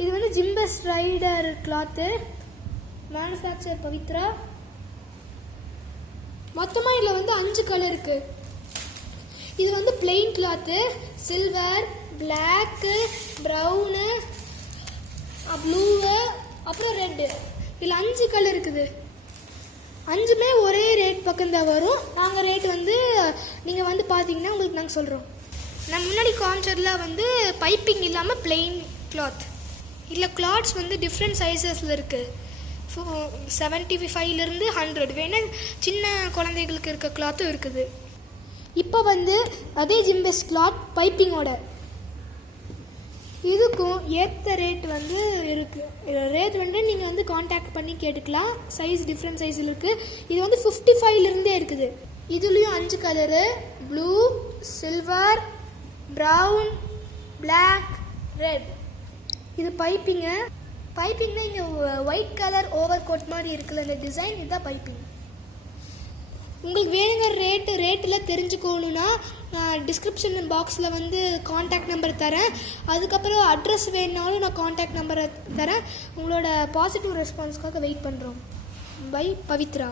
இது வந்து ஜிம்பஸ் ரைடர் கிளாத்து, மேனுஃபேக்சர் பவித்ரா. மொத்தமாக இதில் வந்து 5 கலர் இருக்குது. இது வந்து plain cloth, silver, black, brown, blue, அப்புறம் ரெட்டு. இதில் 5 கலர் இருக்குது. 5மே ஒரே ரேட் பக்கம் தான் வரும். நாங்கள் ரேட் வந்து நீங்கள் வந்து பார்த்தீங்கன்னா உங்களுக்கு நாங்கள் சொல்கிறோம். நான் முன்னாடி கான்சர்ட்டில் வந்து பைப்பிங் இல்லாமல் பிளெயின் கிளாத். இதில் கிளாத்ஸ் வந்து டிஃப்ரெண்ட் சைஸஸில் இருக்குது. 75லேருந்து 100 வேணால் சின்ன குழந்தைகளுக்கு இருக்க கிளாத்தும் இருக்குது. இப்போ வந்து அதே ஜிம்பஸ் கிளாத் பைப்பிங்கோட இதுக்கும் ஏற்ற ரேட் வந்து இருக்குது. ரேட் வந்து நீங்கள் வந்து காண்டாக்ட் பண்ணி கேட்டுக்கலாம். சைஸ் டிஃப்ரெண்ட் சைஸில் இருக்குது. இது வந்து 55லேருந்தே இருக்குது. இதுலேயும் 5 colour, blue, silver, brown, black, red. இது பைப்பிங்கு. பைப்பிங்னா இங்கே ஒயிட் கலர் ஓவர் கோட் மாதிரி இருக்குல்ல, இந்த டிசைன், இதுதான் பைப்பிங். உங்களுக்கு வேணுங்கிற ரேட்டில் தெரிஞ்சுக்கணுன்னா நான் டிஸ்கிரிப்ஷன் பாக்ஸில் வந்து காண்டாக்ட் நம்பர் தரேன். அதுக்கப்புறம் அட்ரஸ் வேணுனாலும் நான் காண்டாக்ட் நம்பரை தரேன். உங்களோட பாசிட்டிவ் ரெஸ்பான்ஸ்க்காக வெயிட் பண்ணுறோம். பை பவித்ரா.